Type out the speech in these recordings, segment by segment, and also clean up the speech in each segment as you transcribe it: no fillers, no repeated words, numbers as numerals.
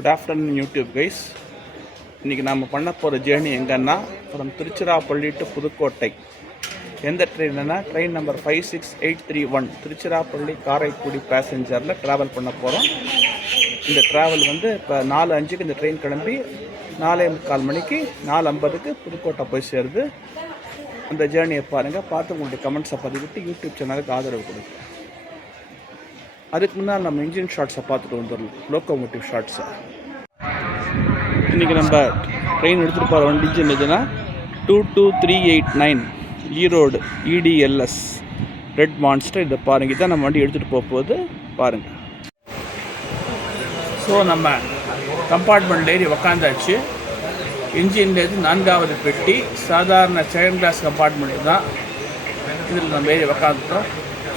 Good afternoon YouTube guys. இன்றைக்கி நாம் பண்ண போகிற ஜேர்னி எங்கன்னா ஃப்ரம் திருச்சிராப்பள்ளி டு புதுக்கோட்டை. எந்த ட்ரெயின்னா ட்ரெயின் நம்பர் 56831 திருச்சிராப்பள்ளி காரைக்குடி பேசஞ்சரில் ட்ராவல் பண்ண போகிறோம். இந்த ட்ராவல் இப்போ 4:05க்கு இந்த ட்ரெயின் கிளம்பி 4:45 மணிக்கு 4:50க்கு புதுக்கோட்டை போய் சேருது. அந்த ஜேர்னியை பார்த்து உங்களுடைய கமெண்ட்ஸை பதிவிட்டு யூடியூப் சேனலுக்கு ஆதரவு கொடுங்க. அதுக்கு முன்னால் நம்ம இன்ஜின் ஷாட்ஸை பார்த்துட்டு வந்துடலாம், லோக்கோமோட்டிவ் ஷாட்ஸை. இன்றைக்கி நம்ம ட்ரெயின் எடுத்துகிட்டு போகிற வண்டி இன்ஜின் எதுனா 22389 ஈரோடு EDLS ரெட் மான்ஸ்டர். இதை பாருங்கள், இதான் நம்ம வண்டி எடுத்துகிட்டு போகும்போது பாருங்கள். ஸோ நம்ம கம்பார்ட்மெண்ட் ஏறி உக்காந்தாச்சு. இன்ஜின்லேருந்து 4வது பெட்டி, சாதாரண செகண்ட் கிளாஸ் கம்பார்ட்மெண்ட் தான். இதில் நம்ம ஏறி உக்காந்துட்டோம்.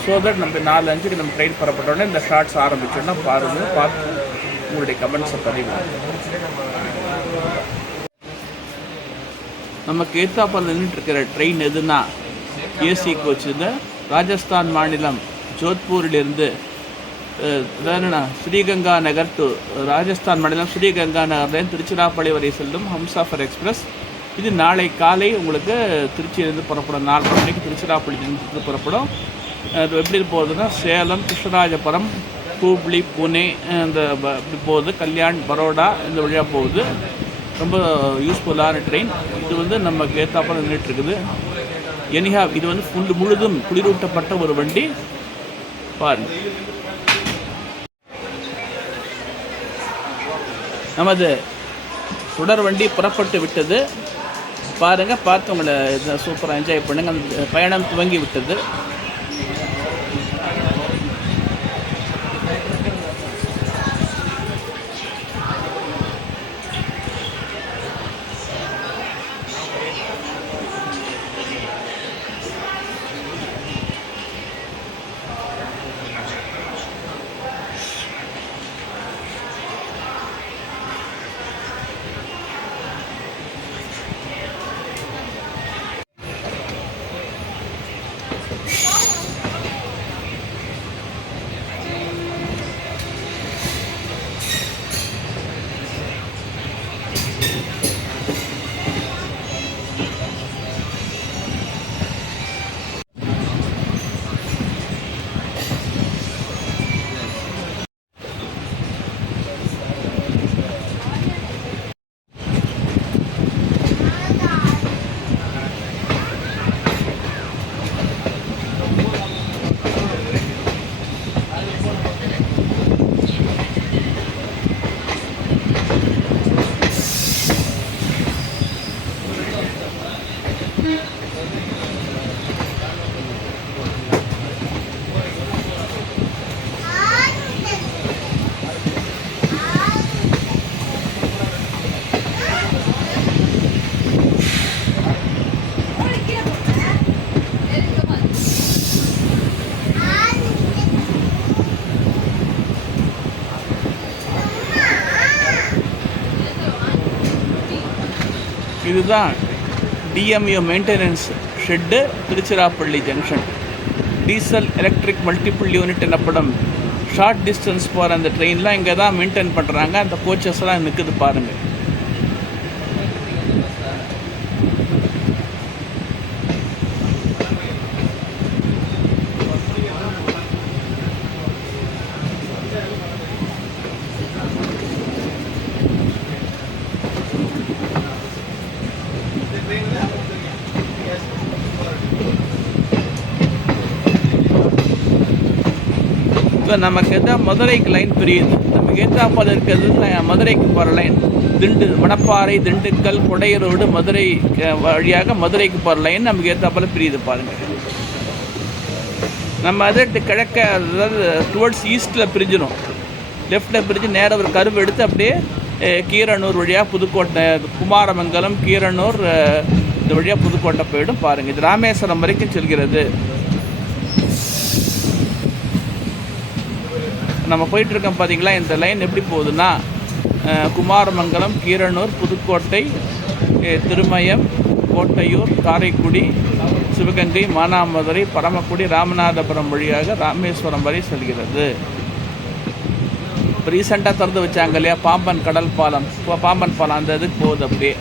ஸோ தட் நம்ம 4:05க்கு நம்ம ட்ரெயின் புறப்பட்டோன்னே இந்த ஷார்ட்ஸ் ஆரம்பிச்சோன்னா பார்த்து உங்களுடைய கமெண்ட்ஸை பதிவு. நமக்கு ஏத்தாப்பில் நின்றுட்டுருக்கிற ட்ரெயின் எதுனா ஏசி கோச். இது ராஜஸ்தான் மாநிலம் ஜோத்பூரிலிருந்து ஸ்ரீகங்கா நகர் டு ராஜஸ்தான் மாநிலம் ஸ்ரீகங்கா நகர்லேருந்து திருச்சிராப்பள்ளி வரை செல்லும் ஹம்சாஃபர் எக்ஸ்பிரஸ். இது நாளை காலை உங்களுக்கு திருச்சியிலேருந்து புறப்படும். 4:30 மணிக்கு திருச்சிராப்பள்ளியிலேருந்து புறப்படும். அது எப்படி போகுதுன்னா சேலம், கிருஷ்ணராஜபுரம், ஹூப்ளி, புனே இந்த இப்படி போகுது. கல்யாண், பரோடா இந்த வழியாக போகுது. ரொம்ப யூஸ்ஃபுல்லான ட்ரெயின். இது நமக்கு ஏற்றாப்புல நின்றுட்டுருக்குது. எனிஹா இது முழுதும் குளிரூட்டப்பட்ட ஒரு வண்டி. பாருங்கள், நமது தொடர் வண்டி புறப்பட்டு விட்டது. பாருங்கள், பார்த்து உங்களை சூப்பராக என்ஜாய் பண்ணுங்கள். அந்த பயணம் துவங்கி விட்டது. இதுதான் DMU maintenance shed, Tiruchirappalli junction. Diesel electric multiple unit எனப்படும் ஷார்ட் டிஸ்டன்ஸ் போகிற அந்த ட்ரெயின்லாம் இங்கே தான் மெயின்டைன் பண்ணுறாங்க. அந்த கோச்சஸ்லாம் நிற்குது பாருங்கள். இப்போ நமக்கு எதாவது மதுரைக்கு லைன் பிரியுது. நமக்கு ஏற்றாப்பால் இருக்கிறது மதுரைக்கு போகிற லைன். மணப்பாறை, திண்டுக்கல், கொடையரோடு மதுரை வழியாக மதுரைக்கு போகிற லைன் நமக்கு ஏற்றாப்பால் பிரியுது பாருங்கள். நம்ம அதை கிழக்க, அதாவது டுவர்ட்ஸ் ஈஸ்ட்டில் பிரிஞ்சிடும். லெஃப்டில் பிரிஞ்சு நேராக ஒரு கருவு எடுத்து அப்படியே கீரனூர் வழியாக புதுக்கோட்டை, குமாரமங்கலம், கீரனூர் இந்த வழியாக புதுக்கோட்டை போயிடும் பாருங்கள். இது ராமேஸ்வரம் வரைக்கும் செல்கிறது. நம்ம போயிட்டுருக்கோம் பார்த்தீங்களா. இந்த லைன் எப்படி போகுதுன்னா குமாரமங்கலம், கீரனூர், புதுக்கோட்டை, திருமயம், கோட்டையூர், காரைக்குடி, சிவகங்கை, மானாமதுரை, பரமக்குடி, ராமநாதபுரம் வழியாக ராமேஸ்வரம் வரை செல்கிறது. இப்போ ரீசெண்டாக திறந்து வச்சாங்க இல்லையா பாம்பன் கடல் பாலம், இப்போ பாம்பன் பாலம் அந்த இதுக்கு போகுது. அப்படியே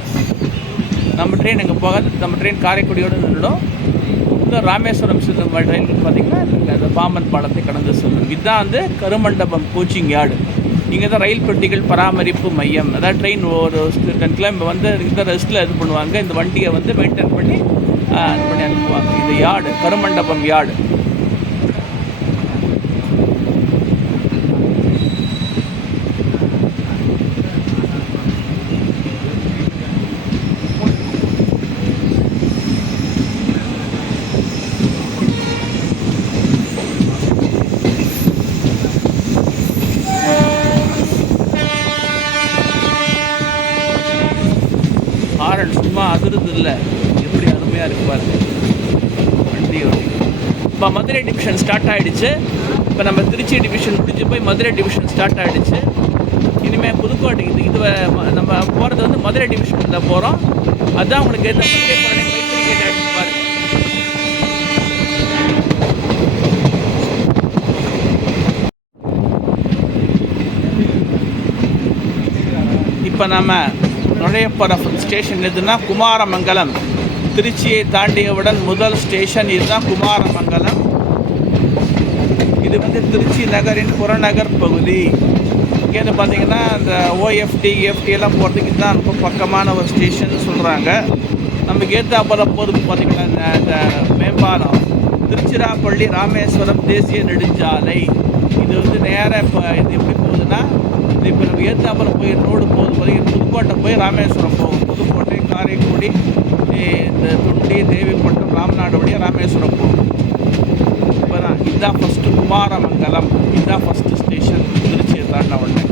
நம்ம ட்ரெயின் எங்கே போகாது, நம்ம ட்ரெயின் காரைக்குடியோடு நின்றுடும். இன்னும் ராமேஸ்வரம் செல்லும் ரயில் பார்த்திங்கன்னா அந்த பாம்பன் பாலத்தை கடந்து செல்லும். இதுதான் வந்து கருமண்டபம் கோச்சிங் யார்டு. இங்கே தான் ரயில் பெட்டிகள் பராமரிப்பு மையம். அதாவது ட்ரெயின் ஒரு 10 கிலோமீட்டர் வந்து இந்த ரெஸ்ட்டில் இது பண்ணுவாங்க. இந்த வண்டியை வந்து மெயின்டைன் பண்ணி இது பண்ணி அனுப்புவாங்க. இது யார்டு, கருமண்டபம் யார்டு. ஹாரன் சும்மா அதிருது இல்லை, எப்படி அருமையாக இருக்கு பாருங்க வண்டியோட. இப்போ மதுரை டிவிஷன் ஸ்டார்ட் ஆகிடுச்சு. இப்போ நம்ம திருச்சி டிவிஷன் முடிஞ்சு போய் மதுரை டிவிஷன் ஸ்டார்ட் ஆகிடுச்சு. இனிமேல் புதுக்கோட்டை இது நம்ம போகிறது வந்து மதுரை டிவிஷனில் போகிறோம். அதுதான் உங்களுக்கு எந்த மதுரை போகிறேன் மைத்திரிகேட் ஆகிடுச்சு பாருங்க. இப்போ நம்ம நுழைய போகிற ஸ்டேஷன் எதுனா குமாரமங்கலம். திருச்சியை தாண்டியவுடன் முதல் ஸ்டேஷன் இதுதான் குமாரமங்கலம். இது வந்து திருச்சி நகரின் புறநகர் பகுதி. இங்கேருந்து பார்த்தீங்கன்னா இந்த ஓஎஃப்டி EFT எல்லாம் போகிறதுக்கு இதுதான் ரொம்ப பக்கமான ஒரு ஸ்டேஷன் சொல்கிறாங்க. நமக்கு ஏத்தாப்புல போகிறதுக்கு பார்த்திங்கன்னா இந்த மேம்பாலம் திருச்சிராப்பள்ளி ராமேஸ்வரம் தேசிய நெடுஞ்சாலை. இது வந்து நேராக இப்போ இது எப்படி போகுதுன்னா, இது இப்போ நம்ம ஏத்தாப்புல போய் ரோடு போகுது பார்த்திங்கன்னா புதுக்கோட்டை போய் ராமேஸ்வரம் போகும். புதுக்கோட்டை, காரைக்குடி, இந்த தொண்டி, தேவிப்பட்டம், ராமநாடு வழியாக ராமேஸ்வரம் போகும். இப்போ தான் இதுதான் ஃபஸ்ட்டு குமாரமங்கலம். இதுதான் ஃபஸ்ட்டு ஸ்டேஷன் திருச்சியை தாண்டின உடனே.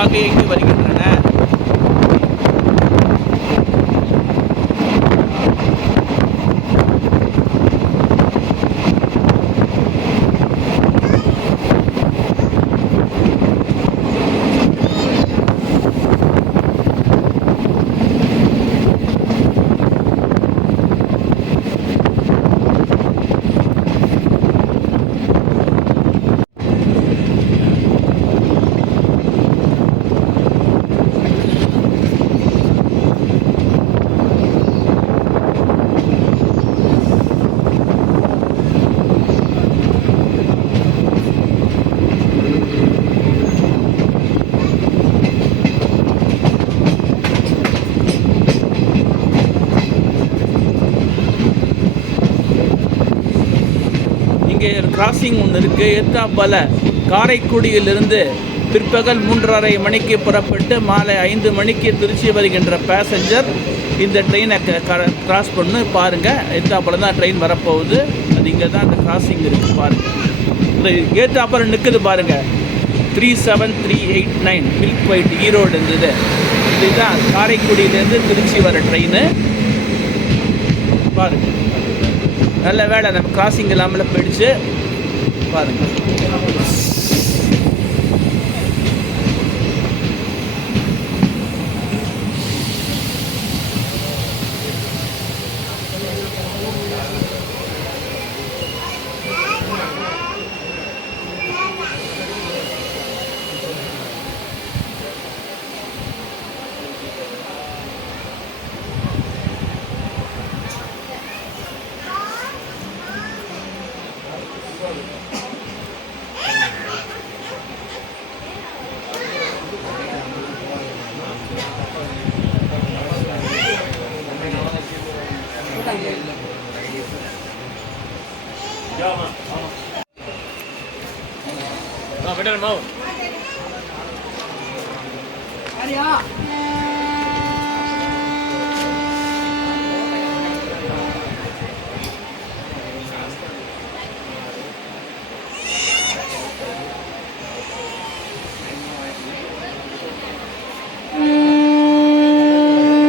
வேகமாக இயங்கி வருகின்றன. இங்கே கிராசிங் ஒன்று இருக்குது. எத்தாப்பல காரைக்குடியிலிருந்து பிற்பகல் 3:30 மணிக்கு புறப்பட்டு மாலை 5 மணிக்கு திருச்சி வருகின்ற பேசஞ்சர் இந்த ட்ரெயினை கிராஸ் பண்ணு பாருங்கள். எத்தாப்பல தான் ட்ரெயின் வரப்போகுது. அது இங்கே தான் அந்த கிராசிங் இருக்குது பாருங்கள். இந்த ஏத்தாப்பல நிற்குது பாருங்கள். 37389 மில்க் ஒயிட் ஈரோடு இருந்தது. இதுதான் காரைக்குடியிலேருந்து திருச்சி வர ட்ரெயின் பாருங்கள். நல்ல வேலை நம்ம கிராசிங் இல்லாமல் போயிடுச்சு பாருங்கள்.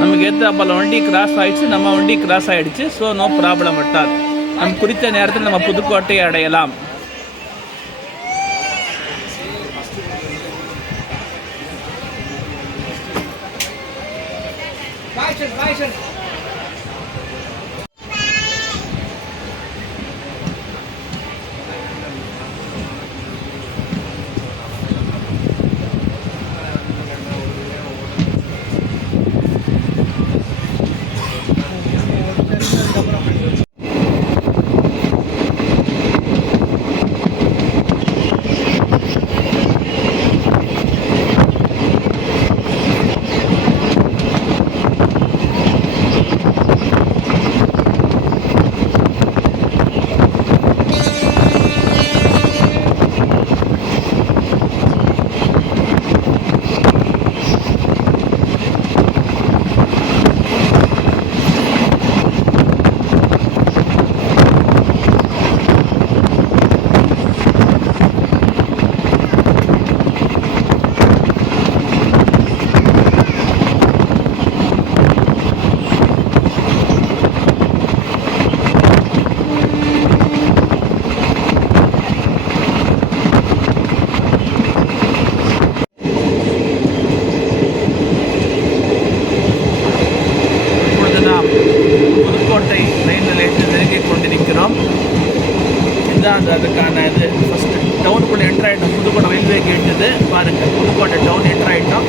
நமக்கு ஏத்தாப்பல வண்டி கிராஸ் ஆயிடுச்சு, நம்ம வண்டி கிராஸ் ஆயிடுச்சு. ஸோ நோ ப்ராப்ளம் விட்டால் நம்ம குறித்த நேரத்தில் நம்ம புதுக்கோட்டையை அடையலாம். அதுக்கான இது ஃபஸ்ட்டு டவுனுக்குள்ளே என்ட்ரு ஆகிட்டோம். புதுக்கோட்டை ரயில்வே கேட் இது பாருங்கள். புதுக்கோட்டை டவுன் என்ட்ரு ஆகிட்டோம்.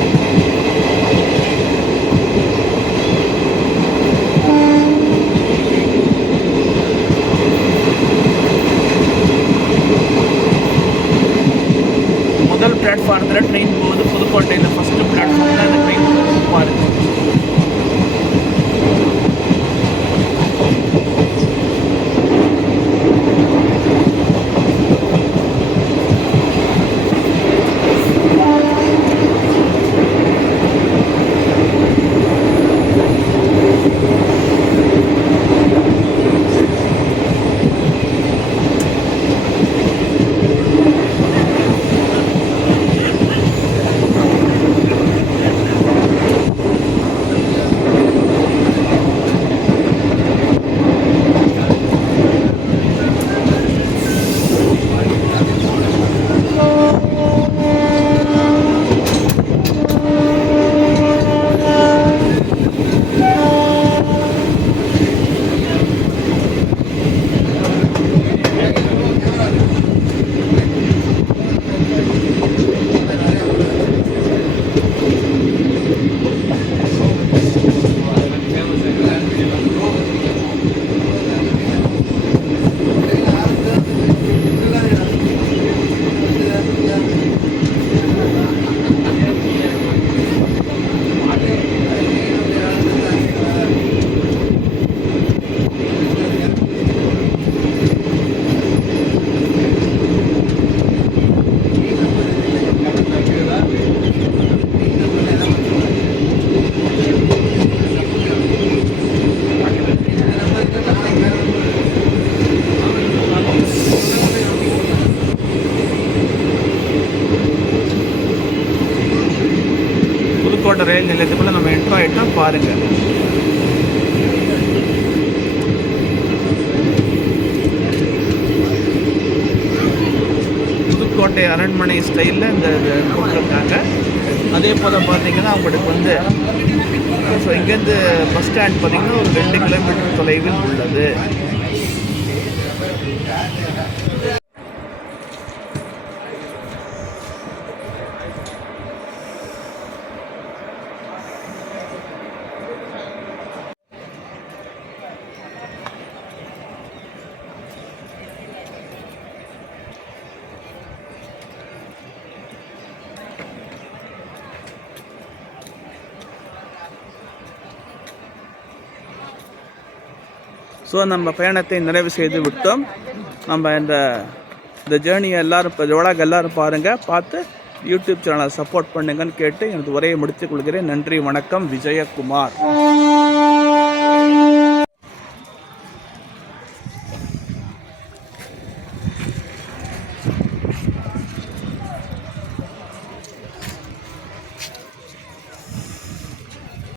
முதல் பிளாட்ஃபார்மில் ட்ரெயின் போகுது. புதுக்கோட்டையில் ஃபஸ்ட்டு பிளாட்ஃபார்மில் அந்த ட்ரெயின் பாருங்கள். புதுக்கோட்டை ரயில் நிலையத்துக்குள்ளே நம்ம என்ட்ரு ஆகிட்டோம் பாருங்கள். புதுக்கோட்டை அரண்மனை ஸ்டைலில் இந்த போட்டிருக்காங்க. அதே போல் பார்த்திங்கன்னா அவங்களுக்கு வந்து ஸோ இங்கேருந்து பஸ் ஸ்டாண்ட் பார்த்திங்கன்னா ஒரு 2 கிலோமீட்டர் தொலைவில் உள்ளது. ஸோ நம்ம பயணத்தை நிறைவு செய்து விட்டோம். நம்ம இந்த ஜேர்னியை எல்லோரும் வளாக எல்லோரும் பாருங்கள், பார்த்து யூடியூப் சேனலை சப்போர்ட் பண்ணுங்கன்னு கேட்டு எனது உரையை முடித்துக் கொள்கிறேன். நன்றி, வணக்கம். விஜயகுமார்.